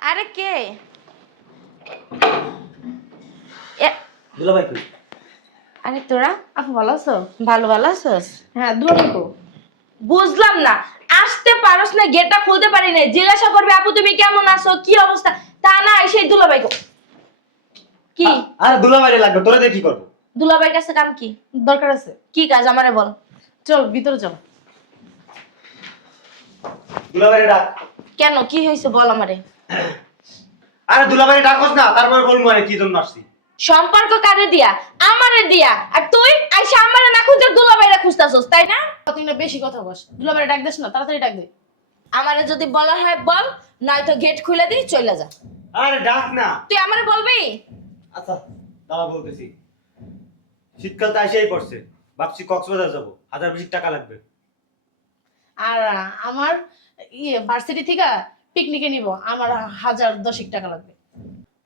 আরে কে? দুলাভাই কই? আরে তোরা আপু ভালো আছো? ভালো ভালো আছিস? হ্যাঁ দুলাভাই কো? বুঝলাম না, আসতে পারস না, গেটটা খুলতে পারি না, জিজ্ঞাসা করবে আপু তুমি কেমন আছো, কি অবস্থা, তা না সেই দুলাভাই গো। কি আরে দুলাভাইরে লাগবে, তোরে দিয়ে কি করব? দুলাভাইয়ের কাছে কাম কি? দরকার আছে। কি কাজ আমারে বল। চল ভিতরে চল। দুলাভাইরে ডাক। কেন কি হয়েছে বল আমারে। আরে দুলাভাইরে ডাকছ না, তারপর বলবো আরে কি জন্য আসছি। সম্পর্ক কারে দিয়া? আমারে দিয়া। আর তুই আইসা আমারে না খুঁজে দুলাভাইরা খুঁজতাছস তাই না? তুই না বেশি কথা বস। দুলাভাই ডাক দিস না, তাড়াতাড়ি ডাক দে। আমারে যদি বলার হয় বল, নয়তো গেট খুলে দিই চলে যা। আরে ডাক না। তুই আমারে বলবি? আচ্ছা দাঁড়া বলতেছি। শীতকাল তো এসেই পড়ছে, ভাবছি কক্সবাজার যাব, 1020 টাকা লাগবে। আর আমার ভার্সিটি থেকে পিকনিকে নিব, আমার 1010 টাকা লাগবে।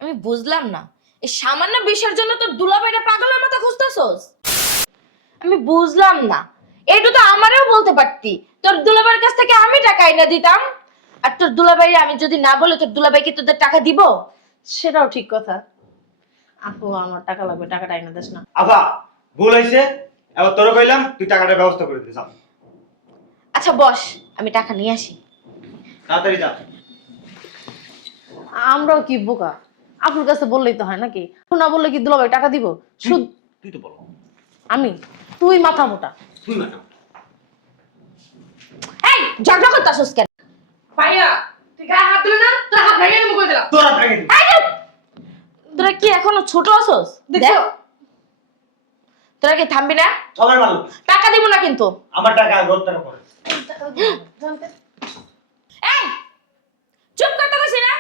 আমি বুঝলাম না, এই সামান্য বিষয়ের জন্য তোর দুলাভাইরা পাগলের মতো খুঁজতেছস? আমি বুঝলাম না, এটা তো আমারও বলতে পারতি, তোর দুলাভাইয়ের কাছ থেকে আমি টাকা এনে দিতাম। আর তোর দুলাভাইরে আমি যদি না বলে তোর দুলাভাই কি তোদের টাকা দিব? সেটাও ঠিক কথা। আপু আমার টাকা লাগবে, টাকাটা এনে দিস না। আফা ভুল হইছে, এবার তোরে কইলাম তুই টাকাটার ব্যবস্থা করে দে। যা আচ্ছা বস, আমি টাকা নিয়ে আসি। তাড়াতাড়ি যা। আমরাও কি বোকা? আপুর কাছে বললেই তো হয় নাকি? আপু না বললে কি দুলাভাই টাকা দিব? শুধু তুই তো বল। আমি, তুই মাথা মোটা। তুই না এই ঝগড়া করতাছস কেন? ভাইয়া তুই গায়ে হাত দিলে না, তোর হাত ভেঙে দেবো কই দিলাম। তোরা ভেঙে দিবি। এই চুপ! তোরা কি এখনো ছোট আছস? দেখছো? তোরা কি থামবি না? আমার মাল, টাকা দিব না কিন্তু। আমার টাকা আর ওর টাকা পরে। এই চুপ করতে কইছি না?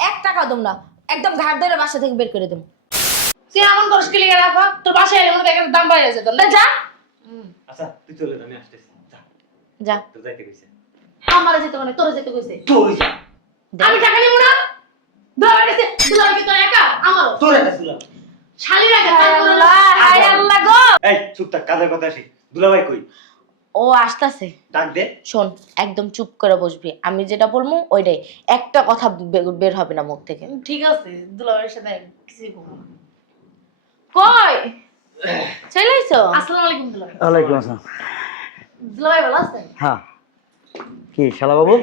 1 টাকা দম না, একদম ঘাট ধরে বাসা থেকে বের করে দেব। তুই এমন করিস কি লিগা রাখা? তোর বাসায় এলে মনে হয় একের দাম বাইরে যেত না। যা আচ্ছা তুই চলে যা, আমি আসতেছি। যা যা। তোর যাইতে কইছে। আমারে যেতে মানে তোরে যেতে কইছে। তুই যা। আমি টাকা নিব না। দুলাভাই কাছে দুলাভাই কি তোর একা? আমারও। তোর একটা ছিল। শালি রাখে হায় আল্লাহ, হায় আল্লাহ গো। এই চুপ থাক, কাজের কথা আসি। দুলাভাই কই? ও আসতাছে। ডাক দে। শোন, একদম চুপ করে বসবি, আমি যেটা বলবো ওইটাই, একটা কথা বের হবে না মুখ থেকে। ঠিক আছে, দুলাভাইয়ের সাথে কিছুই বলবো না। কই চলে আইছো? আসসালামু আলাইকুম দুলাভাই। ওয়ালাইকুম আসসালাম। দুলাভাই ভালো আছেন? হ্যাঁ, কি শালা বাবু?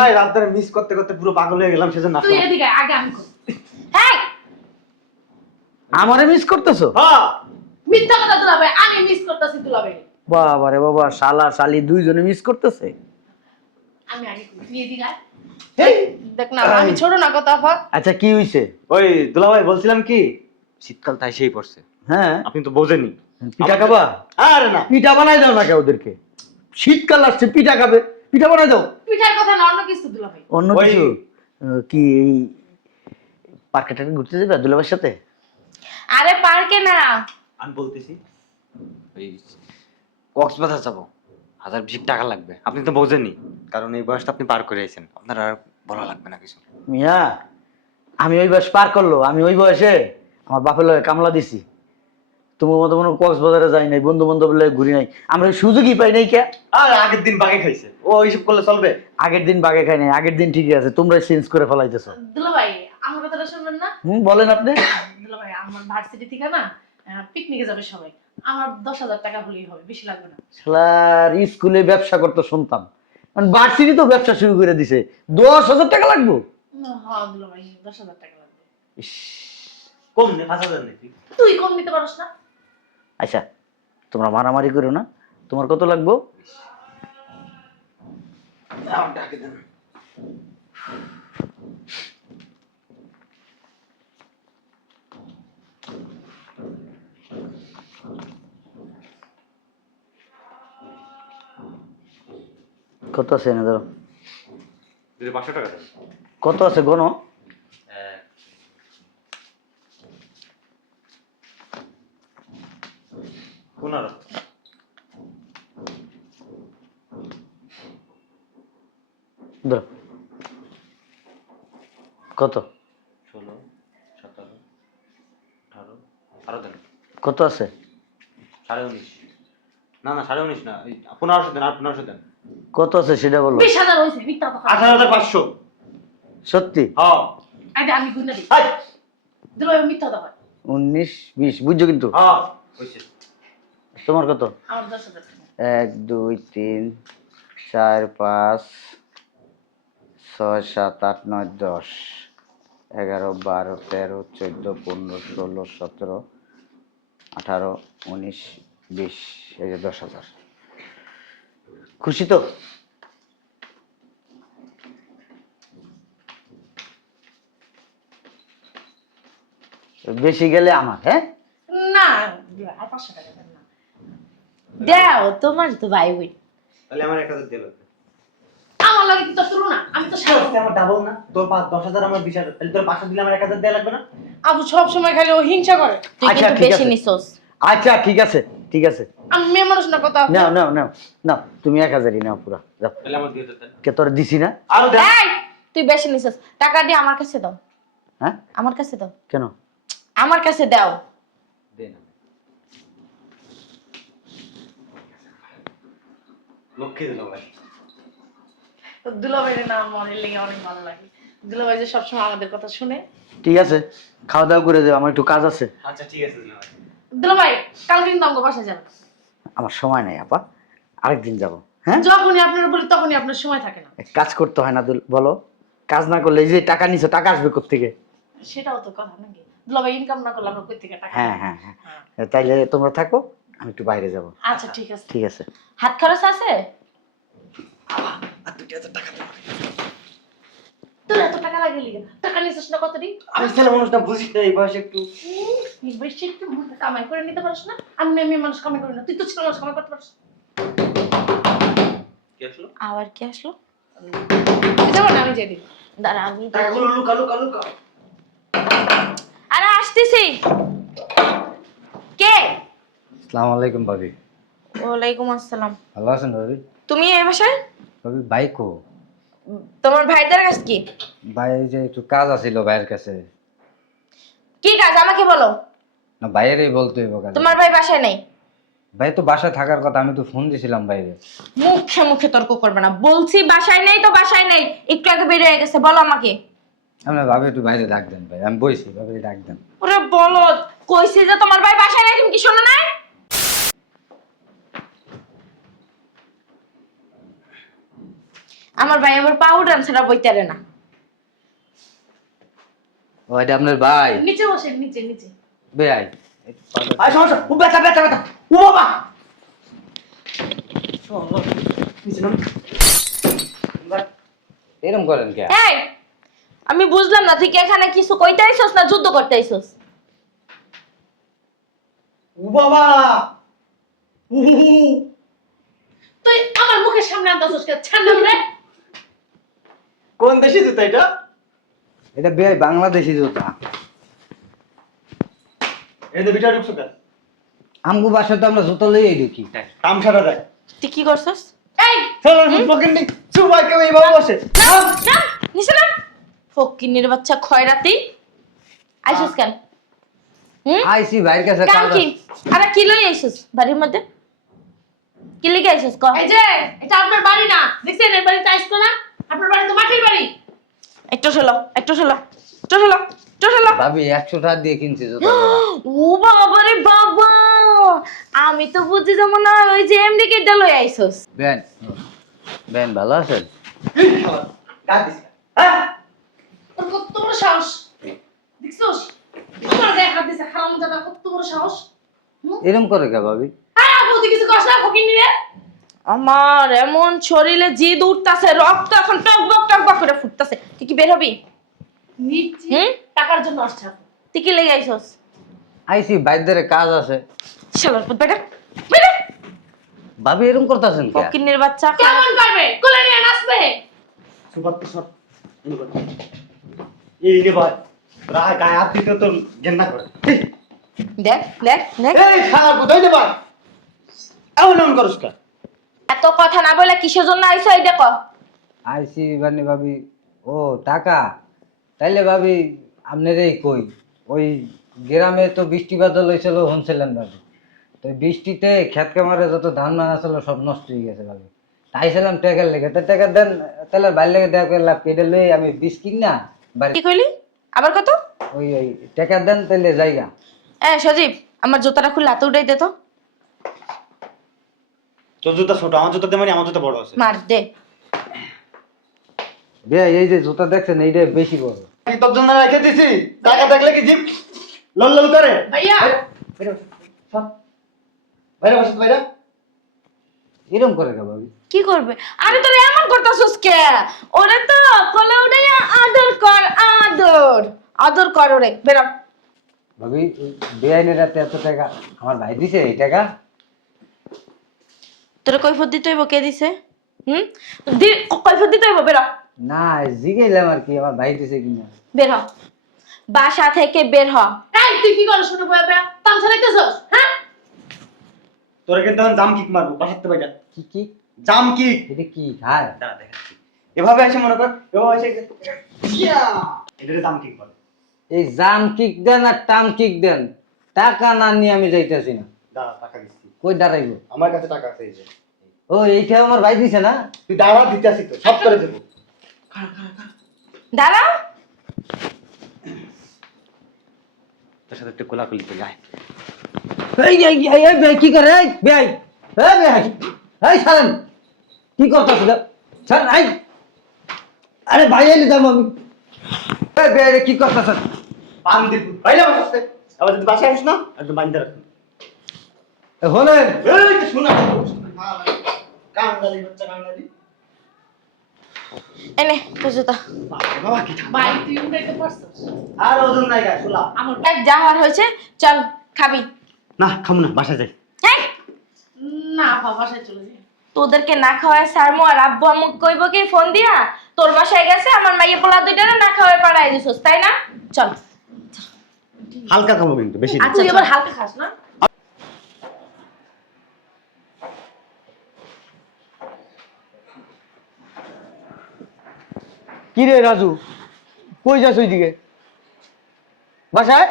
আই রাত ধরে মিস করতে করতে পুরো পাগল হয়ে গেলাম, সেজন্য তুই আসলাম। এদিকে আয়, আগে আমি করি। হেই আমারে মিস করতেছো? হ্যাঁ মিথ্যা কথা দুলাভাই, আমি মিস করতেছি দুলাভাই। বাবা রে বাবা, শালা শালি দুইজনে মিস করতেছে। আমি আগে করি, তুই এদিকে আয়। এই দেখ না আমি ছোট না কথা আপা। আচ্ছা কি হইছে? ওই দুলাভাই বলছিলাম কি, শীতকাল তো এসেই পড়ছে, হ্যাঁ, আপনি তো বোঝেনি। পিঠা খাবা? আরে না, পিঠা বানাই দাও না কে ওদেরকে, শীতকাল আসছে পিঠা খাবে, পিঠা বানাই দাও। পিঠার কথা না, অন্য কিছু দুলাভাই। অন্য ওই- কিছু? কি এই পার্কে টার্কে ঘুরতে যাবে দুলাভাইয়ের সাথে? আরে পার্কে না, আমি বলতেছি ওই কক্সবাজার যাবো, 1020 টাকা লাগবে। আপনি তো বোঝেনি, কারণ এই বয়সটা আপনি পার করে আছেন, আপনার আর বলা লাগবে না কিছু। মিয়া, আমি ওই বয়স পার করলো, আমি ওই বয়সে আমার বাপের লগে কামলা দিছি। তোমার মতো মনে কক্সবাজারে যাই নাই, বন্ধু বান্ধব লগে ঘুরি নাই, আমরা ওই সুযোগই পাই নাই কে। আর আগের দিন বাগে খাইছে, ও এইসব করলে চলবে? আগের দিন বাগে খাই নাই, আগের দিন ঠিকই আছে, তোমরা চেঞ্জ করে ফেলাইতেছো। দুলাভাই আমার কথাটা শুনবেন না? বলেন আপনি। দুলাভাই আমার ভার্সিটি থেকে না পিকনিকে যাবে সবাই। আমার 10,000 টাকা হলেই হবে, বেশি লাগবে না। শালার স্কুলে ব্যবসা করতে শুনতাম, মানে ভার্সিটি তো ব্যবসা শুরু করে দিছে, 10,000 টাকা লাগবে? হ্যাঁ দুলাভাই 10,000 টাকা লাগবে। ইস, কম নে, 5,000 নাকি? তুই কম নিতে পারস না? আচ্ছা তোমরা মারামারি করো না, তোমার কত লাগবে? কত আছে এনে ধরো, যদি 500 টাকা দেন। কত আছে গণ? 15। ধরো কত? 16, 17, 18, আরো দেন। কত আছে? 19.5। না না 19.5 না, এই 1500 দেন, আর 1500 দেন। কত আছে সেটা বলো। 20,000 হয়েছে, মিথ্যা কথা। 18,500। সত্যি? হ্যাঁ আইডা আমি গুনা দিই হাই দুলাভাই মিথ্যা কথা কয়। 19 20 বুঝছো কিন্তু? হ্যাঁ হইছে তোমার কত? আমার 10,000 টাকা। 1 2 3 4 5 6 7 8 9 10 11 12 13 14 15 16 17 18 19 20 এই যে 10,000। খুশি তো? বেশি গেলে আমার, হ্যাঁ? না দুলাভাই, আর 500 টাকা দেন না। দাও, তোমার তো ভাই বোন। তাহলে আমার 1000 দিয়ে লাগবে আমার লাগে কি তোর তুলনা? আমি তো সারা আমার ডাবল না তোর 10,000 আমার 20,000 তাহলে তোর 500 দিলে আমার 1000 দেয়া লাগবে না আবু সব সময় খালি ও হিংসা করে। তুই আচ্ছা, কিন্তু ঠিক বেশি আছে। নিছস। আচ্ছা ঠিক আছে, ঠিক আছে। আমি মেয়ে মানুষ না কথা। নাও নাও নাও নাও, তুমি 1000ই নাও পুরা। যাও। তাহলে আমার 2000 দেন কে তোর দিছি না? আরো দেন এই, তুই বেশি নিছস। টাকা দিয়ে আমার কাছে দাও। হ্যাঁ? আমার কাছে দাও। কেন? আমার কাছে দাও। দেন লক্ষ্মী দিল ভাই দুলাভাইয়ের নাম মনে লেগে অনেক ভালো লাগে। দুলাভাই যে সবসময় আমাদের কথা শুনে। ঠিক আছে, খাওয়া দাওয়া করে দেও, আমার একটু কাজ আছে। আচ্ছা ঠিক আছে দিল ভাই দুলাভাই কালকে কিন্তু আমাকে বাসায় যাবেন। আমার সময় নাই আপা, আরেকদিন যাব। হ্যাঁ? যখনই আপনার বলি তখনই আপনার সময় থাকে না। কাজ করতে হয় না বলো? কাজ না করলে এই যে টাকা নিছো, টাকা আসবে কোত্থেকে? সেটাও তো কথা নাকি? দুলাভাই ইনকাম না করলে আমরা কই থেকে টাকা হ্যাঁ পাবো? হ্যাঁ হ্যাঁ, হ্যাঁ। তাইলে তোমরা থাকো, আমি একটু বাইরে যাব। আচ্ছা ঠিক আছে। ঠিক আছে। হাত খরচ আছে? তোর এত টাকা লাগে লিগে টাকা নিছিস না কত দিন? আমি ছেলে মানুষটা বুঝিস না এই বয়সে একটু বেশি একটু কামাই করে নিতে পারিস না? আমি মেয়ে মানুষ কামাই করি না, তুই তো ছেলে মানুষ কামাই করতে পারিস। কি আসলো আবার কি আসলো? যেমন আমি যাই দিই। দাঁড়া, আমি টাকাগুলো লুকা লুকা লুকা আরে আসতেছি। কে? আসসালামু আলাইকুম ভাবি। ওয়ালাইকুম আসসালাম। ভালো আছেন ভাবি? তুমি এই বাসায়? ভাবি বাইকো তোমার ভাইদের কাছে কি? ভাই যে একটু কাজ আছিল ভাইয়ের কাছে। কি কাজ আমাকে বলো। না বাইরেই বলতে হইব কাজ। তোমার ভাই বাসায় নেই। ভাই তো বাসায় থাকার কথা, আমি তো ফোন দিছিলাম বাইরে। মুখে মুখে তর্ক করবে না, বলছি বাসায় নেই তো বাসায় নেই। একটু আগে বের হয়ে গেছে, বলো আমাকে। আপনি ভাবি একটু বাইরে ডাক দেন ভাই, আমি বইছি ভাবি ডাক দেন। ওরে বলো, কইছি যে তোমার ভাই বাসায় নেই, তুমি কি শোনো না? আমার ভাই আবার পাউডার ছাড়া বইতারে না। ও এটা আপনার ভাই? নিচে বসে নিচে নিচে। ভাই আই সমস্যা, ও ব্যথা ব্যথা ব্যথা, ও বাবা! এরকম করেন কে? এই, আমি বুঝলাম না, তুই কি এখানে কিছু কইতে আইছস না যুদ্ধ করতে আইছস? ও বাবা তুই আমার মুখের সামনে আনতাছস কে? ছাড় না রে। কোন দেশে জুতা এটা এটা ভাই বাংলাদেশি জুতা। এই যে ভিডিও ঢুকছো কেন আমগো বাসায় তো আমরা জুতা লইয়াই ঢুকি। কাম সারা দেয় তুই কি করছস? এই চলো পকেট নি সুবাই কেউ এইভাবে বসে না, নিচে না। ফকিন্নির বাচ্চা খয়রাতি। আইছস কেন? আইসি ভাইয়ের কাছে কাম কাজ কি? আছে। আরে কি লই আইছস বাড়ির মধ্যে? কি লিখে আইছস ক? এই যে এটা আপনার বাড়ি না, দেখছেন এই বাড়িতে আইছো না? আপনার বাড়ি তো মাটির বাড়ি। একটু শোলো, একটু শোলো, একটু শোলো, একটু শোলো। ভাবি 100 টাকা দিয়ে কিনছি জুতা। ও বাবা রে বাবা, আমি তো বুঝি যেমন না ওই যে এমডি কে লই আইছস। বেন বেন ভালো আছেন? কাঁদিস হ্যাঁ তোর কত বড় সাহস? দেখছস? তোমার গায়ে হাত দিছে হারাম জাদা, কত বড় সাহস? এরকম করে কে ভাবি? আরে বলতে কিছু কষ্ট না ফকিন্নি রে। আমার এমন শরীরে জিদ উঠতাছে, রক্ত এখন টকবক করে ফুটতাছে। তুই কি বের হবি? নিচে হুম? টাকার জন্য আসছে আপনি। তুই কি লেগে আইছস? আইসি বাইরের কাজ আছে। শালার পুত বেটা, বেটা। ভাবি এরকম করতেছেন কে? ফকিন্নির বাচ্চা। কেমন করবে? কোলে নিয়ে নাচবে। সুপার সর এই রে ভাই রা গায়ে হাত দিতে তো ঘেন্না করে দেখ দেখ দেখ, এই শালা কোথায় রে ভাই এমন এমন করছ কা এত কথা না বলে কিসের জন্য আইছো এই দেখো। আইসি মানে ভাবি ও টাকা, তাইলে ভাবি আপনারই কই ওই গ্রামে তো বৃষ্টি বাদল হয়েছিল শুনছিলেন ভাবি, তো বৃষ্টিতে ক্ষেত কামারে যত ধান মান আসলো সব নষ্ট হয়ে গেছে ভাবি। আইছিলাম টাকার লেগে, তো টাকা দেন, তাহলে বাইর লেগে দেওয়া করে লাভ কি? এটা লই আমি বিস্কিট না বাড়ি, কি কইলি আবার কত? ওই টাকা দেন তাহলে জায়গা। সজীব আমার জুতাটা খুলে হাতে উঠাই দে তো। তোর জুতা ছোট, আমার জুতা তেমনি, আমার জুতা বড় আছে। মার দে। ভাই এই যে জুতা দেখছেন এইটা বেশি বড়। কি তোর জন্য রেখে দিছি, টাকা দেখলে কি জিপ লল লল করে? ভাইয়া বাইরে বসে বাইরে। এরকম করে কে ভাবি? কি করবে? আরে তোর এমন করতাছস কে? ওরে তো কোলে উঠাইয়া আদর কর, আদর কর ওরে। বেরো। ভাবি বেআইনের রাতে এত টাকা আমার ভাই দিছে, এই টাকা? তোর কৈফত দিতে হইব, কে দিছে? কৈফত দিতে হইব, বেরো। না জিগাইলাম আর কি, আমার ভাই দিছে কিনা। বের হ, বাসা থেকে বের হ। এই তুই কি করছ? শুনে বয়া বয়া তামসা লাগতেছস? হ্যাঁ তোরা কিন্তু এখন জাম কিক মারবো বাসাতে বাইরে। কি কি জাম কিক। এটা কি খায়? দাঁড়া দেখাচ্ছি। এভাবে এসে মনে কর, এভাবে এসে ইয়া, এটাকে জাম কিক বলে। এই জাম কিক দেন আর টাম কিক দেন, টাকা না নিয়ে আমি যাইতেছি না। দাঁড়া টাকা দিচ্ছি, কই দাঁড়াইবো? আমার কাছে টাকা আছে এই যে। ও এইটা আমার ভাই দিছে না? তুই দাঁড়া, দিতে আসি তো, সব করে দেবো। দাঁড়াও। তোর সাথে একটু কোলাকুলি করি, আয়। এই ভাই কি করে? এই ভাই, এই ভাই, এই ছাড়েন, কি করতেছ? ছাড়, এই আরে ভাই এনে যাবো আমি। এই ভাই রে, কি করতেছ? পান দিব বাইরে বসে, আবার যদি বাসায় আসিস না একদম বান্ধে রাখবি। হলেন এই যে শোনা, কাঙ্গালি বাচ্চা কাঙ্গালি। এনে তোর জুতা। বাবা কি ঠান্ডা। ভাই তুই উঠাইতে পারছস? আর ওজন নাই গা, শোলা। আমার এক যা হওয়ার হয়েছে, চল খাবি। না খামু না, বাসায় যাই। এই, না বাসায় চলে যাই। তোদেরকে না খাওয়ায় সারমু আর আব্বু আম্মু কইব কি ফোন দিয়া তোর বাসায় গেছে আমার মাইয়া পোলা দুইটারে না খাওয়ায় পাঠাই দিছস, তাই না? চল। হালকা খাবো কিন্তু, বেশি না। তুই এবার হালকা খাস না? কি রে রাজু, কই যাস ওইদিকে? বাসায়?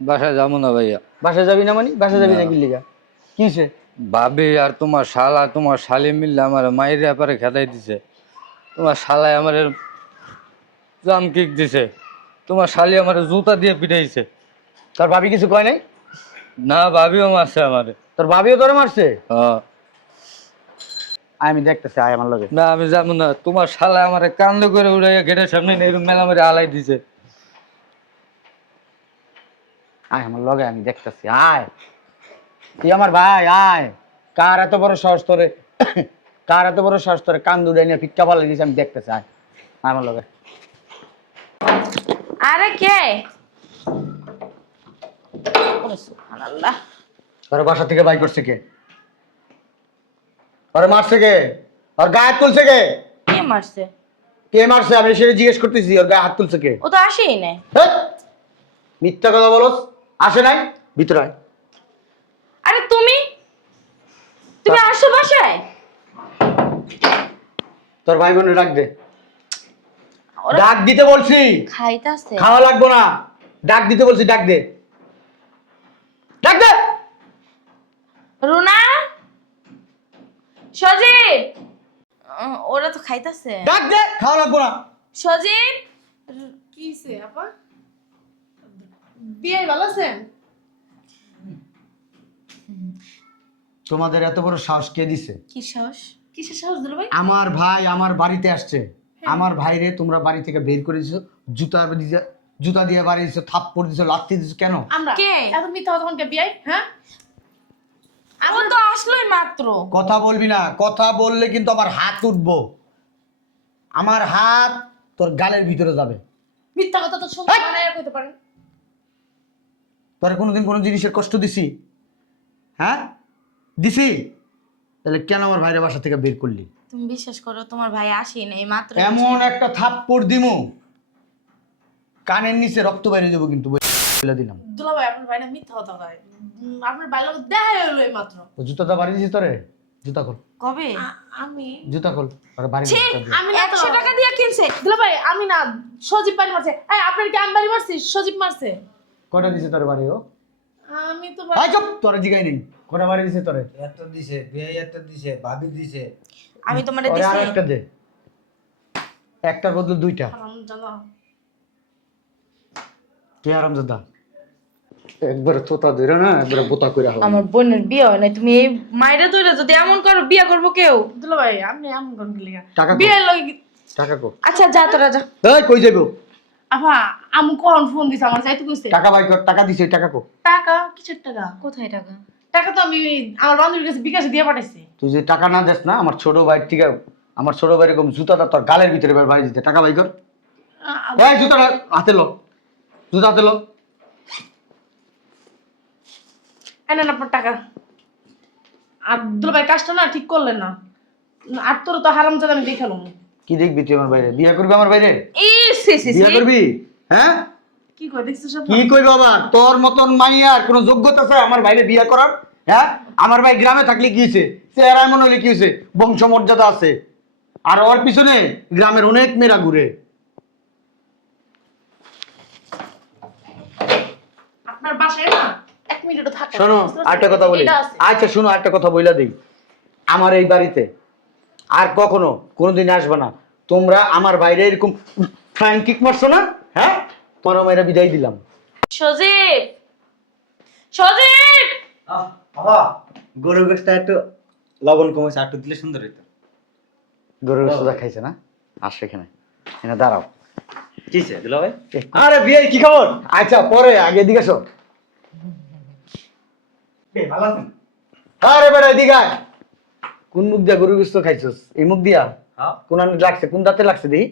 বাসায় যাবো না ভাইয়া। বাসায় যাবি না? মানে বাসায় যাবি না কি লিগা? কি হইছে? ভাবি আর তোমার শালা তোমার শালি মিললে আমার মায়ের ব্যাপারে খেদাই দিছে। তোমার শালায় আমার জাম কিক দিছে, তোমার শালি আমার জুতা দিয়ে পিটাইছে। তোর ভাবি কিছু কয় নাই? না ভাবিও মারছে আমারে। তোর ভাবিও তোরে মারছে? হ্যাঁ। আমি দেখতেছি, আয় আমার লগে। না আমি যাবো না, তোমার শালা আমার কান্দ করে উড়াইয়া গেটের সামনে এরকম মেলা মেরে আলাই দিছে। আয় আমার লগে, আমি দেখতেছি, আয়। তুই আমার ভাই, আয়। কার এত বড় সাহস তোরে, কার এত বড় সাহস তোরে কান দুড়ে নিয়ে ফিটকা পালাই দিছে, আমি দেখতেছি, আয় আয় আমার লগে। আরে কে? ওরে সুবহানাল্লাহ। তোর বাসা থেকে বাই করছে কে? ওরে মারছে কে? ওর গায়ে হাত তুলছে কে? কে মারছে? কে মারছে? আমি সেটা জিজ্ঞেস করতেছি, ওর গায়ে হাত তুলছে কে? ও তো আসেই নাই। হেৎ! মিথ্যা কথা বলস, আসে নাই? ভিতরে আয়। আরে তুমি আসো বাসায়? তোর ভাই বোনের ডাক দে। ওরা ডাক দিতে বলছি, খাইতাছে। খাওয়া লাগবো না, ডাক দিতে বলছি, ডাক দে, ডাক দে। রুনা, সজীব, ওরা তো খাইতাছে। ডাক দে, খাওয়া লাগবো না। সজীব, কি হইছে আপা? বিয়ে ভালো আছেন? তোমাদের এত বড় সাহস কে দিছে? কি সাহস? কিসের সাহস দিল ভাই? আমার ভাই আমার বাড়িতে আসছে, আমার ভাইরে তোমরা বাড়ি থেকে বের করে দিছো, জুতা দিয়ে বাড়ি দিছো, থাপ্পড় দিছো, লাথি দিছো, কেন? আমরা কে? এত মিথ্যা কথা কে বিয়ে? হ্যাঁ ও তো আসলোই মাত্র। কথা বলবি না, কথা বললে কিন্তু আমার হাত উঠবো, আমার হাত তোর গালের ভিতরে যাবে। মিথ্যা কথা তো শুনতে মানায় কইতে পারেন। তোরা কোনোদিন কোনো জিনিসের কষ্ট দিছি? হ্যাঁ দিছি? তাহলে কেন আমার ভাইরে বাসা থেকে বের করলি? তুমি বিশ্বাস করো তোমার ভাই আসেই নাই মাত্র। এমন একটা থাপ্পড় দিমু কানের নিচে রক্ত বাইরে যাবো, কিন্তু বলে দিলাম। দুলা ভাই আপনার ভাই না মিথ্যা কথা কয়। আপনার ভাই লোক দেখাই হলো এই মাত্র। জুতাটা বাড়ি দিছি তোরে, জুতা খোল, কবে? আমি জুতা খোল, আর বাড়ি ছি, দিছি। আমি না তো 100 টাকা দিয়ে কিনছে। দুলা ভাই আমি না, সজীব বাড়ি মারছে। এই আপনার কি আমি বাড়ি মারছি? সজীব মারছে। কটা দিছে তোরে বাড়ি? ও আমি তো আই চুপ, তোরে জিগাই নেই, কটা বাড়ি দিছে তোরে? এত দিছে, বিয়ে এত দিছে, ভাবি দিছে। আমি তোমারে ওরে দিছি আরেকটা দে, একটার বদলে দুইটা। হারামজাদা। কে আরামজাদা? একবারে তোতা ধরে না, একবারে বোতা করে হালা। আমার বোনের বিয়ে হয় নাই, তুমি এই মাইরা ধরে যদি এমন করো বিয়ে করবো কেউ? দুলা ভাই আপনি এমন কোন গেলে টাকা কো? বিয়ে লই টাকা কো? আচ্ছা যা তোরা যা। এই কই যাইবো? আফা আমু কোন ফোন দিছে আমার যাইতে কইছে টাকা বাই কর, টাকা দিছে, টাকা কো? টাকা কিসের টাকা? কোথায় টাকা? টাকা তো আমি আমার বান্ধবীর কাছে বিকাশে দিয়ে পাঠাইছি। তুই যে টাকা না দেস না, আমার ছোট ভাই ঠিক আছে, আমার ছোট ভাই এরকম জুতাটা তোর গালের ভিতরে বাড়ি দিতে। টাকা বাই কর। এই জুতাটা হাতে লো, জুতা হাতে লো। এনেন আপনার টাকা। আর দুলা ভাই কাজটা না ঠিক করলেন না। আর তোর তো হারামজাদা আমি দেখালাম। কি দেখবি তুই আমার বাইরে? বিয়ে করবি আমার বাইরে? সি সি বিয়ে করবি? হ্যাঁ, কি কই দেখছিস সব? কি কইব আবার? তোর মতন মাইয়ার কোনো যোগ্যতা আছে আমার বাইরে বিয়ে করার? হ্যাঁ, আমার ভাই গ্রামে থাকলে কি হয়েছে, চেহারা এমন হলে কি হয়েছে, বংশমর্যাদা আছে। আর ওর পিছনে গ্রামের অনেক মেয়েরা ঘুরে। আপনার বাসায় না 1 মিনিটও থাকে না। শোনো আরেকটা কথা বলি। এটা আছে। আচ্ছা শোনো আরেকটা কথা বইলা দিই, আমার এই বাড়িতে আর কখনো কোনোদিন আসবে না। তোমরা আমার বাইরে এরকম ফ্লাইং কিক মারছো না, হ্যাঁ, তোমরা মেয়েরা বিদায় দিলাম। সজীব, সজীব, বাবা গরুর গোশটা একটু লবণ কমেছে, একটু দিলে সুন্দর হইতো। গরুর সোজা খাইছে না? আসো এখানে, এখানে দাঁড়াও। কিছে দুলা ভাই? আরে বিয়ে কি খবর? আচ্ছা পরে, আগে এদিকে এসো। ভালো আছেন? আরে বেটা এদিকে আয়। কোন মুখ দিয়া গরুর গোশত খাইছস? এই মুখ দিয়া? হ্যাঁ কোন আনে লাগছে? কোন দাঁতে লাগছে দেখি?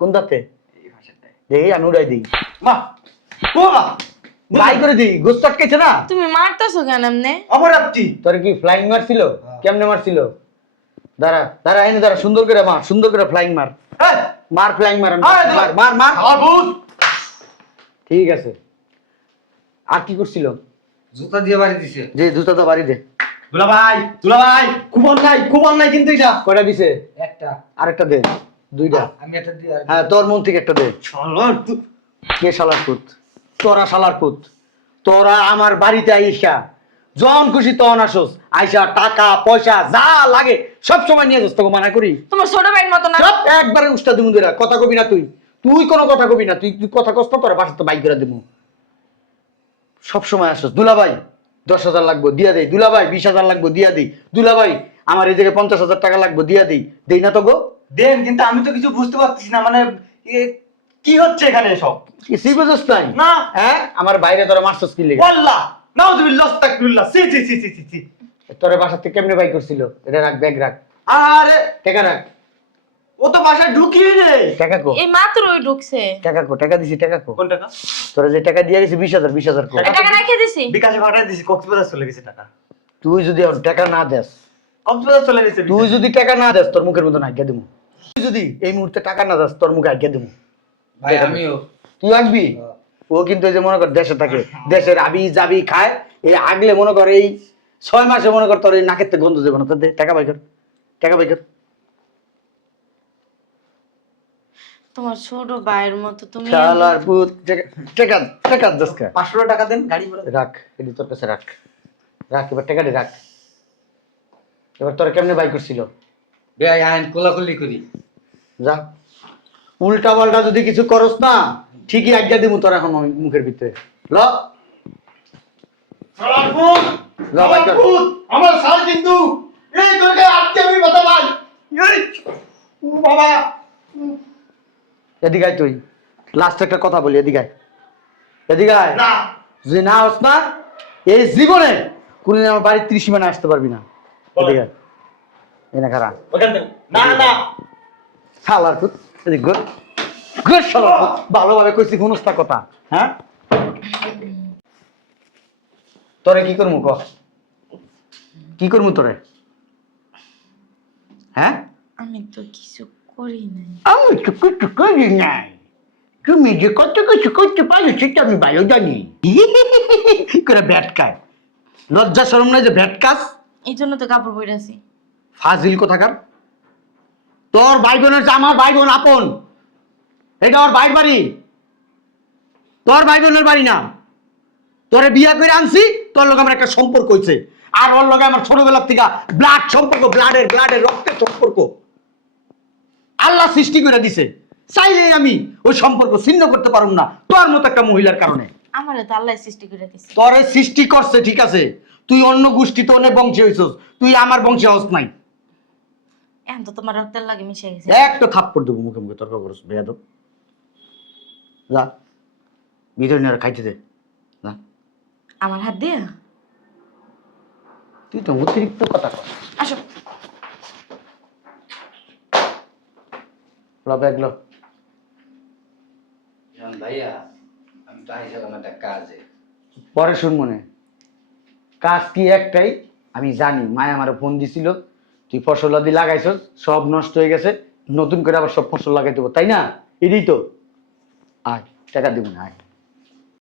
কোন দাঁতে এই ভাষাটাই। দেখি? আমি উড়াই দিই। মা বাবা বাই করে দিই। গোশত আটকেছে না? তুমি মারতাছো কেন এমনে? অপরাধী। তোর কি ফ্লাইং মারছিল? কেমনে মারছিল? দাঁড়া দাঁড়া, এনে দাঁড়া, সুন্দর করে মার, সুন্দর করে ফ্লাইং মার। এই মার ফ্লাইং মার, আরে মার মার মার। খাওয়ার ভূত। ঠিক আছে। আর কি করছিল? জুতা দিয়ে বাড়ি দিছে। যে জুতাটা বাড়ি দে। দুলা ভাই খুব অন্যায় কিন্তু এটা। কয়টা দিছে? একটা। আরেকটা দে। দুইটা। আমি একটা দিয়ে হ্যাঁ, তোর মন থেকে একটা দে। চলো কে শালার পুত? তোরা শালার পুত। তোরা আমার বাড়িতে আইসা যখন খুশি তখন আসোস, আইসা টাকা পয়সা যা লাগে সব সময় নিয়ে যাস। তোকে মানা করি? তোমার ছোট ভাইয়ের মতো না। সব একবারে উস্তা দিমু দিরা। কথা কবি না তুই, তুই কোনো কথা কবি না। তুই তুই কথা কষ্ট তোর বাসা তো বাইক করে দিমু। সব সময় আসোস। দুলাভাই 10,000 লাগবে দিয়া দেই। দুলাভাই 20,000 লাগবে দিয়া দেই। দুলাভাই আমার এই জায়গায় 50,000 টাকা লাগবে দিয়া দেই। দেই না তো গো? দেন, কিন্তু আমি তো কিছু বুঝতে পারতেছি না, মানে কি হচ্ছে এখানে সব? কিছুই বুঝছ নাই না। হ্যাঁ, আমার বাইরে তোরা মারছস কি লেগে? আল্লাহ নাউযুবিল্লাহ আস্তাগফিরুল্লাহ। সি সি সি সি সি সি। তোরে বাসা থেকে কেমনে বাই করছিল? এটা রাখ, ব্যাগ রাখ, আরে টাকা রাখ। ও তো বাসায় ঢুকিয়ে রে। টাকা কো? এই মাত্রই ঢুকছে। টাকা কো? টাকা দিছি, টাকা কো? কোন টাকা? তোরা যে টাকা দিয়ে গেছি 20,000 কো? টাকা রেখে দিছি। বিকাশে পাঠিয়ে দিছি, কক্সবাজার চলে গেছে টাকা। তুই যদি ওর টাকা না দেস, কক্সবাজার চলে গেছে। তুই যদি টাকা না দেস, তোর মুখের মতো আজ্ঞা দিমু। তুই যদি এই মুহূর্তে টাকা না দেস, তোর মুখে আজ্ঞা দিমু। ভাই আমিও। তুই আসবি? ও কিন্তু এই যে মনে কর দেশে থাকে, দেশের আবি জাবি খায়, এই আগলে মনে কর এই 6 মাসে মনে কর তোর এই নাকের থেকে গন্ধ যাবে না। তোর দে টাকা বাই কর, টাকা বাই কর। তোমার ছোট ভাইয়ের মতো তুমি। শালার পুত, টাকা টাকা টাকা দস্কা 500 টাকা দেন গাড়ি ভাড়া। রাখ, এটি তোর কাছে রাখ, রাখ এবার টাকাটি রাখ। এবার তোরা কেমনে বাই করছিল? ভাই আইন কোলাকুলি করি। যা, উল্টা পাল্টা যদি কিছু করস না, ঠিকই আজ্ঞা দিমু তোর এখন ওই মুখের ভিতরে। ল ল বাই কর। আমার সাল কিন্তু এই তোকে আজকে আমি কথা ভাই। এই ও বাবা। এদিকে আয় তুই, লাস্ট একটা কথা বলি, এদিকে আয়, এদিকে আয়। না যদি না হস না, এই জীবনে কোনদিন আমার বাড়ির 30 সীমানা আসতে পারবি না। এদিকে আয়, এনে খারা ওখান থেকে না না। শালার পুত, এদিকে ঘুর, ঘুর শালার পুত। ভালোভাবে কইছি গুনস্তা কথা, হ্যাঁ? তোরে কি করমু ক? কি করমু তোরে? হ্যাঁ, আমি তো কিছু করি নাই। আমি তো কিছু করি নাই। তুমি যে কত কিছু করতে পারো সেটা আমি ভালো জানি। কি করে ভ্যাটকায়? লজ্জা শরম নাই যে ভ্যাটকাস? এই জন্য তো কাপড় পরে আছি। ফাজিল কোথাকার। তোর ভাই বোনের চেয়ে আমার ভাই বোন আপন। এটা ওর ভাইয়ের বাড়ি, তোর ভাই বোনের বাড়ি না। তোরে বিয়া করে আনছি, তোর লোক আমার একটা সম্পর্ক হয়েছে। আর ওর লগে আমার ছোটবেলার থেকে ব্লাড সম্পর্ক, ব্লাডের রক্তের সম্পর্ক আল্লাহ সৃষ্টি করে দিছে। চাইলে আমি ওই সম্পর্ক ছিন্ন করতে পারুম না তোর মতো একটা মহিলার কারণে। আমারে তো আল্লাহ সৃষ্টি করে দিছে। তোরে সৃষ্টি করছে ঠিক আছে, তুই অন্য গোষ্ঠী তো অনেক বংশী হইছস, তুই আমার বংশে হস নাই। এখন তো তোমার রক্তের লাগে মিশে গেছে। একটা থাপ্পড় দেবো মুখে মুখে তর্ক করছ বেয়াদব। যা ভিতরে নিয়ে আর খাইতে দে। যা, আমার হাত দিয়ে তুই তো অতিরিক্ত কথা কর। আসো। ব্যাগলো ভাইয়া আমি তো আইছিলাম একটা কাজে। পরে শুন মনে, কাজ কি একটাই, আমি জানি। মায় আমার ফোন দিছিল, তুই ফসল আদি লাগাইছ, সব নষ্ট হয়ে গেছে, নতুন করে আবার সব ফসল লাগাই দেবো, তাই না? এটাই তো। আয় টাকা দিব না, আয়।